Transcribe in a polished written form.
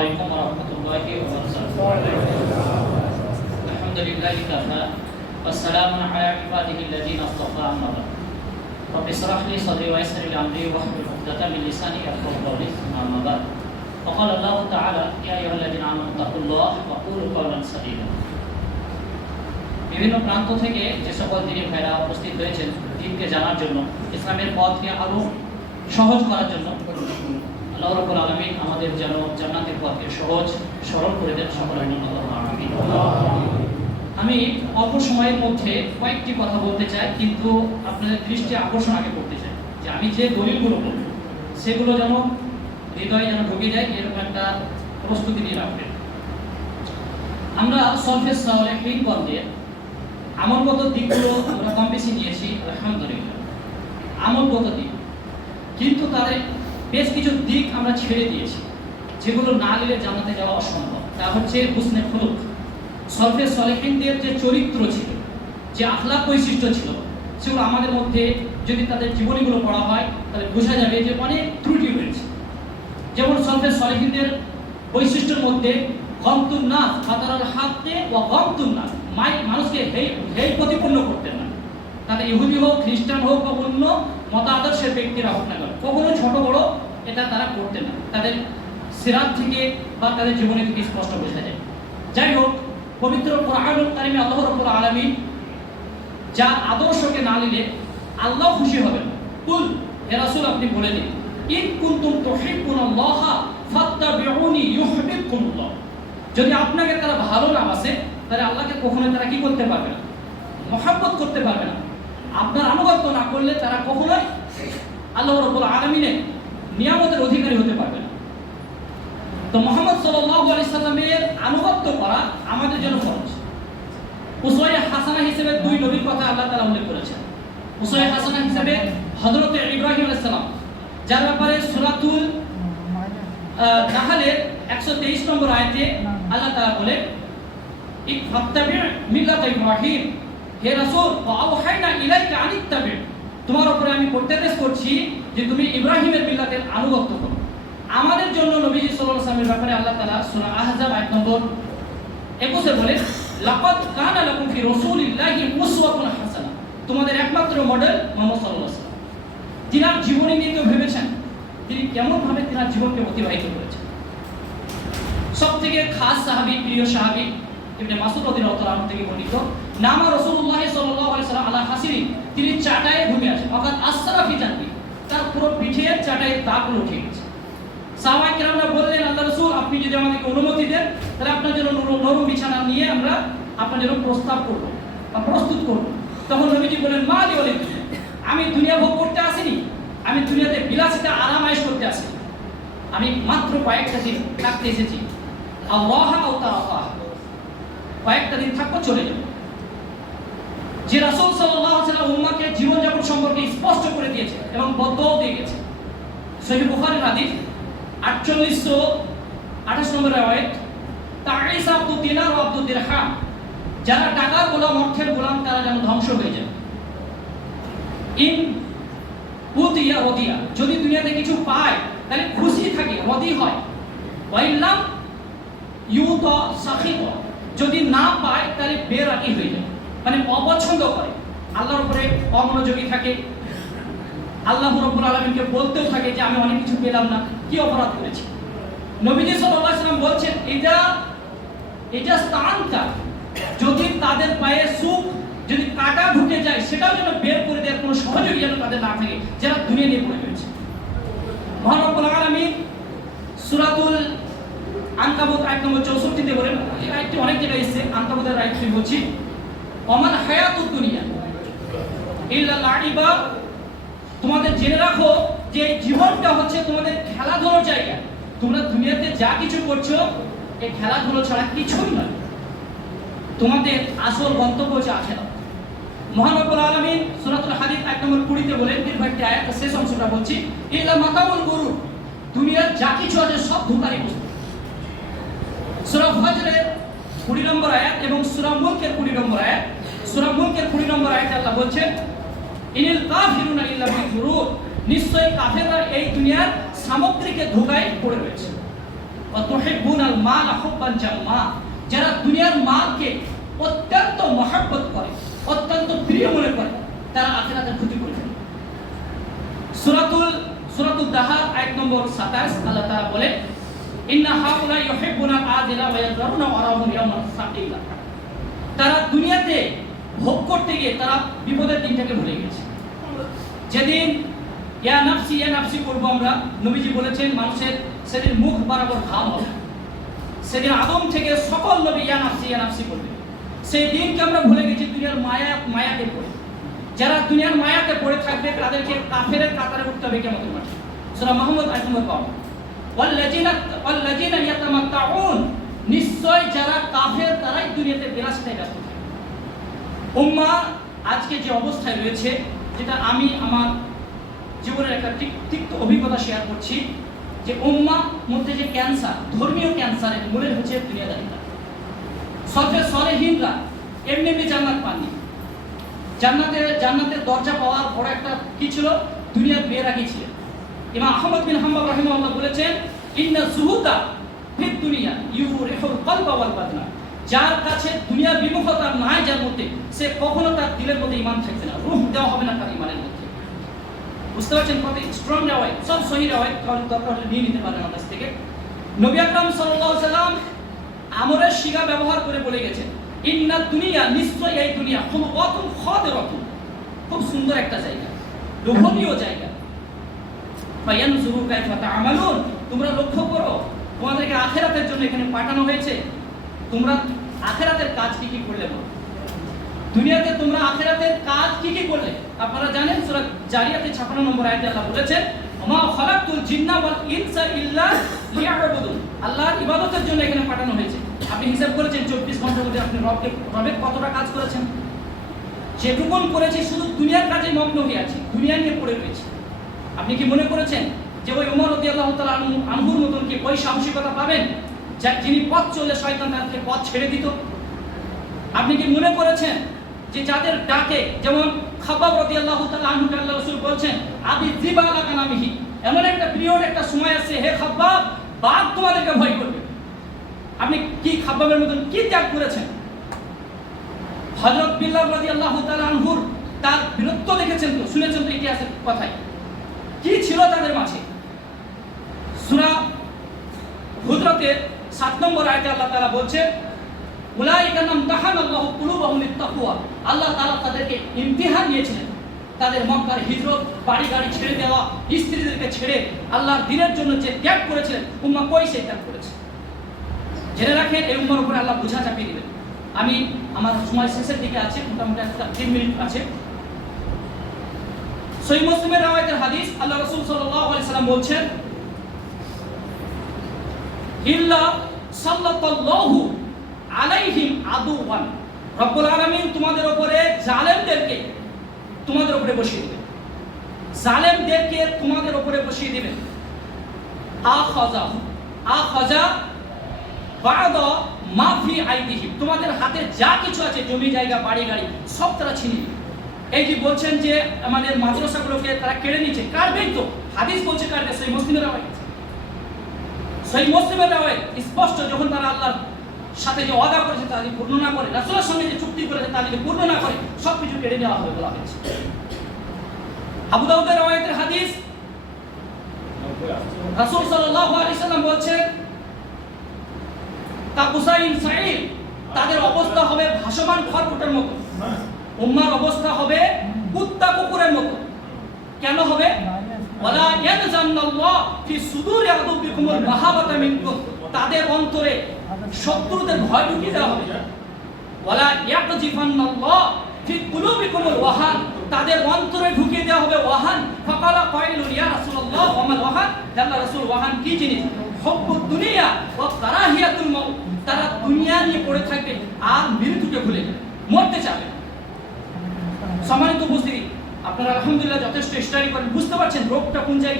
আলাইকুম ওয়া রাহমাতুল্লাহি ওয়া বারাকাতুহু। আলহামদুলিল্লাহি কাফা ওয়া সালামুন আলা ইবাদিহিল্লাযীনা ইসতাফা আম্মা বা'দ। রব্বি ইশরাহ লি সাদরি ওয়া ইয়াসসির লি আমরি ওয়াহলুল 'উকদাতাম মিন লিসানি ইয়াফকাহু কওলি আম্মা বা'দ। وقال الله تعالى يا أيها الذين آمنوا اتقوا الله وقولوا قولا سديدا। বিভিন্ন প্রান্ত থেকে যে সকল দিনী ভাইরা উপস্থিত হয়েছেন দিনকে জানার জন্য, ইসলামের পথকে আরো সহজ করার জন্য, আল্লাহ রাব্বুল আলামিন আমাদের যেন জান্নাতের পথকে সহজ সরল করে দেন। সকলে আল্লাহুম্মা আমিন। আমি অল্প সময়ের মধ্যে কয়েকটি কথা বলতে চাই, কিন্তু আপনাদের দৃষ্টি আকর্ষণ আগে করতে চাই যে আমি যে দলিলগুলো বলব সেগুলো যেন হৃদয়ে যেন ঢুকে যায়, এরকম একটা প্রস্তুতি নিয়ে রাখবেন। আমরা সলফে সালেহিন পর্বে আমলগত দিকগুলো আমরা কম বেশি নিয়েছি, আলহামদুলিল্লাহ আমলগত দিক, কিন্তু তাদের বেশ কিছু দিক আমরা ছেড়ে দিয়েছি যেগুলো না নিলে জান্নাতে যাওয়া অসম্ভব। তা হচ্ছে হুসনে খুলুক। সলফে সালেহিনদের যে চরিত্র ছিল, যে আখলাক বৈশিষ্ট্য ছিল, সেগুলো আমাদের মধ্যে যদি তাদের জীবনীগুলো পড়া হয় তাহলে বোঝা যাবে যে অনেক ত্রুটি রয়েছে। যেমন সলফে সালেহিনদের বৈশিষ্ট্যের মধ্যে গমতুন নাস ফাতারাল হাক্কে ওয়া গমতুন নাস, মানুষকে হেয় প্রতিপন্ন করতেন না। তাদের ইহুদি হোক, খ্রিস্টান হোক বা অন্য মতাদর্শের ব্যক্তিরা হোক না কেন, কখনো ছোট বড় এটা তারা করতেন না। তাদের সিরাত থেকে বা তাদের জীবনে থেকে স্পষ্ট বোঝা যায়। যাই হোক, পবিত্র কোরআনুল কারীমে আল্লাহ রাব্বুল আলামিন যার আদর্শকে না নিলে আল্লাহ খুশি হবেন। কুল, হে রাসূল আপনি বলে দিন, ইন কুনতুম তুহিব্বুনাল্লাহা ফাত্তাবিউনি ইউহিব্বুকুমুল্লাহ। যদি আপনাকে তারা ভালো না বাসে তাহলে আল্লাহকে কখনোই তারা কি করতে পারবে না, মহব্বত করতে পারবে না। আপনার আনুগত্য না করলে তারা কখনোই আল্লাহ রাব্বুল আলামিনের নিয়ামতের অধিকারী হতে পারবে না। তো মুহাম্মদ সাল্লাল্লাহু আলাইহি সাল্লামের আনুগত্য করা আমাদের জন্য ফরজ। উসওয়ায়ে হাসানা হিসেবে দুই নবীর কথা আল্লাহ তাআলা উল্লেখ করেছেন। উসওয়ায়ে হাসানা হিসেবে হযরত ইব্রাহিম আলাইহিস সালাম, যার ব্যাপারে সূরাতুল নাহলের 123 নম্বর আয়াতে আল্লাহ তাআলা বলেন, ইত্তাবি' মিল্লাত ইব্রাহিম, হে রাসূল ওয়া আওহাইনা ইলাইকা আন ইত্তাবি', তোমার উপরে আমি প্রত্যাদেশ করছি যে তুমি ইব্রাহিমের মিল্লাতের আনুগত্য করো। আমাদের জন্য নবীজি সাল্লাল্লাহু আলাইহি ওয়াসাল্লামের ব্যাপারে আল্লাহ তাআলা সূরা আহজাব আয়াত নম্বর 21 বলেন, লাকাদ কানা লাকুম ফি রাসূলিল্লাহি উসওয়াতুন হাসানাহ, তোমাদের একমাত্র মডেল মুহাম্মদ সাল্লাল্লাহু আলাইহি ওয়াসাল্লাম। তিনার জীবনী নিয়ে কেউ ভেবেছেন তিনি কেমন ভাবে তিনার জীবনকে অতিবাহিত করেছেন? সবথেকে খাস সাহাবী, প্রিয় সাহাবী ইবনে মাসউদ রাদিয়াল্লাহু তাআলা থেকে বর্ণিত, নামা রাসূলুল্লাহ সাল্লাল্লাহু আলাইহি ওয়াসাল্লাম আলা হাসিরি, তিনি চাটায়ে ঘুমিয়ে আছেন, অর্থাৎ আসরা ফি জানবি, তার পুরো পিঠের চাটায়ে দাগগুলো উঠে গেছে। সাহাবায়ে কেরামরা বললেন, আল্লাহর রাসূল আপনি যদি আমাদেরকে অনুমতি দেন তাহলে আপনার জন্য নরম বিছানা নিয়ে আমরা আপনার জন্য প্রস্তাব করব বা প্রস্তুত করব। তখন নবীজি বলেন, মা লি ওয়ালিদ, আমি দুনিয়া ভোগ করতে আসিনি, আমি দুনিয়াতে বিলাসিতা আরাম আয়েশ করতে আসিনি, আমি মাত্র কয়েকটা দিন থাকতে এসেছি। আল্লাহ আও তাআলা, কয়েকটা দিন থাকবো চলে যাব। যে রাসূল সাল্লাল্লাহু আলাইহি ওয়াসাল্লাম উম্মাহকে জীবনযাপন সম্পর্কে স্পষ্ট করে দিয়েছে এবং বদওয়াও দিয়ে গেছে। সহিহ বুখারীর হাদিস 4828 নম্বর riwayat, তাইসা আব্দুদ দিনার ওয়া আব্দুদ দিরহাম, যারা টাকার গোলাম, অর্থের গোলাম, তারা যেন ধ্বংস হয়ে যায়। ইন উতিয়া রদিয়া, যদি দুনিয়াতে কিছু পায় তাহলে খুশি থাকে, রাদি হয়। ওয়াইল্লাম ইউতা সাখিত, যদি না পায় তাহলে বেরাকি হয়ে যায়, মানে অপছন্দ করে, আল্লাহর উপরে অমনোযোগী থাকে, আল্লাহ রাব্বুল আলামিনকে বলতেও থাকে যে আমি অনেক কিছু পেলাম না, কি অপরাধ করেছি। নবীজি সাল্লাল্লাহু আলাইহি ওয়াসাল্লাম বলছেন, এটা স্থানটা যদি তাদের পায়ে সুখ যদি কাটা ঢুকে যায় সেটাও যেন বের করে দেওয়ার কোনো সহযোগী যেন তাদের না থাকে, যারা দুনিয়া নিয়ে পড়ে রয়েছে। মহান রব্বুল আলামিন সূরাতুল আনকাবুত আয়াত নম্বর 64 তে বলেন, এই আয়াতটি অনেক জায়গায় এসেছে, আনকাবুতের আয়াতটি বলছি, ওমান হায়াতুদ দুনিয়া ইল্লা লাইবা, তোমাদের জেনে রাখো যে জীবনটা হচ্ছে তোমাদের খেলাধুলার জায়গা। তোমরা দুনিয়াতে যা কিছু করছো এই খেলাধুলো ছাড়া কিছুই নয়, তোমাদের আসল গন্তব্য হচ্ছে আখিরাত। মহান রব্বুল আলামিন সূরাতুল হাদীদ আয়াত নম্বর 20 তে বলেন, দীর্ঘ একটা আয়াত, শেষ অংশটা বলছি, ইল্লা মাতাউল গুরুর, দুনিয়ার যা কিছু আছে সব ধোঁকারই বস্তু। সূরা ফজরের 20 নম্বর আয়াত এবং সূরা মুলকের 20 নম্বর আয়াত, সূরা মুলকের 20 নম্বর আয়াতে আল্লাহ বলছেন, ইনিল কাফিরুনা ইল্লা ফি গুরুর, নিশ্চয়ই কাফেররা এই দুনিয়ার সামগ্রিকে ধোঁকায় পড়ে রয়েছে। ওয়া তুহিব্বুনাল মাল হুব্বান জাম্মা, যারা দুনিয়ার মালকে অত্যন্ত মহব্বত করে, অত্যন্ত প্রিয় মনে করে, তারা আখিরাতের ক্ষতি করে ফেলে। সূরাতুল দাহার আয়াত নম্বর 27 আল্লাহ তাআলা বলে, ইন্না হাউলা ইউহিব্বুনা আদিলা ওয়া ইয়াযরুনা ওয়ারাহুম ইয়াওমান সাকিলা। তারা দুনিয়াতে ভোগ করতে গিয়ে তারা বিপদের দিনটাকে ভুলে গেছে। যেদিন ইয়া নাফসি করবো আমরা, নবীজি বলেছেন মানুষের সেদিন মুখ বরাবর ঘাম হবে। সেদিন আদম থেকে সকল নবী ইয়া নাফসি করবে। সেই দিনকে আমরা ভুলে গেছি দুনিয়ার মায়াতে পড়ে। যারা দুনিয়ার মায়াতে পড়ে থাকবে তাদেরকে কাফেরের কাতারে উঠতে হবে কিয়ামতের মাঠে। সূরা মুহাম্মদ আয়াত নম্বর 5। ওয়াল্লাযিনা ইয়াতামাত্তাউন, নিশ্চয় যারা কাফের তারাই দুনিয়াতে বিলাসিতায় ব্যস্ত থাকে। উম্মাহ আজকে যে অবস্থায় রয়েছে, যেটা আমি আমার জীবনের একটা তিক্ত অভিজ্ঞতা শেয়ার করছি, যে উম্মাহ মধ্যে যে ক্যান্সার, ধর্মীয় ক্যান্সারের মূলে হচ্ছে দুনিয়াদারিতা। সলফে সলেহিনরা এমনি জান্নাত পাননি। জান্নাতের দরজা পাওয়ার বড় একটা কি ছিল, দুনিয়ার বেরাগী ছিলেন। ইমাম আহমদ বিন হাম্বল রাহিমাহুল্লাহ বলেছেন, ইন্না যুহুদা ফিদ দুনিয়া ইউরিহুল কলবা ওয়াল বাদনা। যার কাছে দুনিয়া বিমুখতা নাই, যার মধ্যে, সে কখনো তার দিলের মধ্যে ঈমান থাকবে না, রূহ দেওয়া হবে না তার ঈমানের মধ্যে। বুঝতে পারছেন কত স্ট্রং রাওয়ায়াত, সব সহিহ রাওয়ায়াত, কারণ দরকার হলে নিয়ে নিতে পারেন আমার কাছ থেকে। নবী আকরাম সাল্লাল্লাহু আলাইহি সাল্লাম আমরের শিগা ব্যবহার করে বলে গেছেন, ইন্না দুনিয়া, নিশ্চয় এই দুনিয়া, খুলওয়াতুন খাদিরাতুন, খুব সুন্দর একটা জায়গা, লোভনীয় জায়গা। ফায়ানজুরু কাইফা তা'মালুন, তোমরা লক্ষ্য করো তোমাদেরকে আখিরাতের জন্য এখানে পাঠানো হয়েছে, তোমরা আখিরাতের কাজ কি কি করলে বলো। দুনিয়াতে তোমরা আখিরাতের কাজ কি কি করলে আপনারা জানেন। সূরা জারিয়াতে 56 নম্বর আয়াতে আল্লাহ বলেছেন, ওমা খালাকতুল জিন্না ওয়াল ইনসা ইল্লা লিয়াবুদুন, আল্লাহর ইবাদতের জন্য এখানে পাঠানো হয়েছে। আপনি হিসাব করেছেন 24 ঘন্টার মধ্যে আপনি রবের কতটা কাজ করেছেন? যেটুকুন করেছে শুধু দুনিয়ার কাজে মগ্ন হয়ে আছে, দুনিয়া নিয়ে পড়ে রয়েছে। আপনি কি মনে করেছেন যে ওই উমর রাদিয়াল্লাহু তাআলা আনহুর মতন কি ওই সাহসিকতা পাবেন যিনি পথ চলে শয়তান তাকে পথ ছেড়ে দিত? আপনি কি মনে করেছেন যে যাদের ডাকে, যেমন খাব্বাব রাদিয়াল্লাহু তাআলা আনহুকে আল্লাহ রাসূল বলছেন, আবি জিবালা কানামিহি, এমন একটা পিরিয়ড, একটা সময় আছে, হে খাব্বাব, বাঘ তোমাদেরকে ভয় করবে। আপনি কি খাব্বাবের মতন কি ত্যাগ করেছেন? হযরত বিল্লাল রাদিয়াল্লাহু তাআলা আনহুর তার বীরত্ব দেখেছেন তো, শুনেছেন তো ইতিহাসের কথায়, কি ছিল তাদের মাঝে। সূরা হুজরাতের 7 নম্বর আয়াতে আল্লাহ তাআলা বলছেন, উলাইকা নামতাহানাল্লাহু কুলুবাহুম লিত্তাকওয়া, আল্লাহ তাআলা তাদেরকে ইমতিহান নিয়েছিলেন। তাদের মক্কার হিজরত, বাড়ি গাড়ি ছেড়ে দেওয়া, স্ত্রীদেরকে ছেড়ে আল্লাহর দ্বীনের জন্য যে ত্যাগ করেছিলেন, উম্মাহ কই সেই ত্যাগ করেছে? জেনে রাখেন, এই উম্মার উপরে আল্লাহ বোঝা চাপিয়ে দিবেন। আমি আমার সময় শেষের দিকে আছে, মোটামুটি 3 মিনিট আছে। সহিহ মুসলিমের রাওয়ায়াতের হাদিস, আল্লাহ রাসূল সাল্লাল্লাহু আলাইহি সাল্লাম বলছেন, ইল্লা সাল্লাল্লাহু আলাইহিম আদুওয়ান, রব্বুল আলামিন তোমাদের উপরে জালেমদেরকে তোমাদের উপরে বসিয়ে দিবেন, জালেমদেরকে তোমাদের উপরে বসিয়ে দিবেন। আখাযা বা'দা মা ফি আইদিহিম, তোমাদের হাতে যা কিছু আছে, জমি জায়গা বাড়ি গাড়ি, সব তারা ছিনিয়ে নেবে। এই যে বলছেন যে আমাদের মাদ্রাসাগুলোকে তারা কেড়ে নিচ্ছে, কারবেই তো, হাদিস বলছে কারবে। সহিহ মুসলিমের রাওয়ায়াত, সহিহ মুসলিমের রাওয়ায়াত স্পষ্ট, যখন তারা আল্লাহর সাথে যে ওয়াদা করেছে তা যদি পূর্ণ না করে, রাসূলের সঙ্গে যে চুক্তি করেছে তা যদি পূর্ণ না করে, সবকিছু কেড়ে নেওয়া হবে বলা হয়েছে। আবু দাউদের রাওয়ায়াতের হাদিস, রাসূল সাল্লাল্লাহু আলাইহি সাল্লাম বলছেন, তাকুসাইন সাইল, তাদের অবস্থা হবে ভাসমান খড়কুটোর মতো, উম্মার অবস্থা হবে কুত্তা কুকুরের মতো। কেন হবে? ওয়ালা ইয়ানজান্নাল্লাহ ফি সুদুরি আদুবিকুমুল মাহাবাতা মিনকুম, তাদের অন্তরে শত্রুদের ভয় ঢুকিয়ে দেওয়া হবে। ওয়ালা ইয়াকজিফান্নাল্লাহ ফি কুলুবিকুমুল ওয়াহান, তাদের অন্তরে ঢুকিয়ে দেওয়া হবে ওয়াহান। ফাকালা কাইলুন ইয়া রাসূলুল্লাহ ওয়া মাল ওয়াহান, আল্লাহ রাসূল, ওয়াহান কি জিনিস? হুব্বুদ দুনিয়া ওয়া কারাহিয়াতুল মাউত, তারা দুনিয়া নিয়ে পড়ে থাকবে আর মৃত্যুকে ভুলে যাবে, মরতে চাবে। সম্মানিত উপস্থিতি, আপনারা আলহামদুলিল্লাহ যথেষ্ট স্টাডি করেন, বুঝতে পারছেন রোগটা কোন জায়গায়।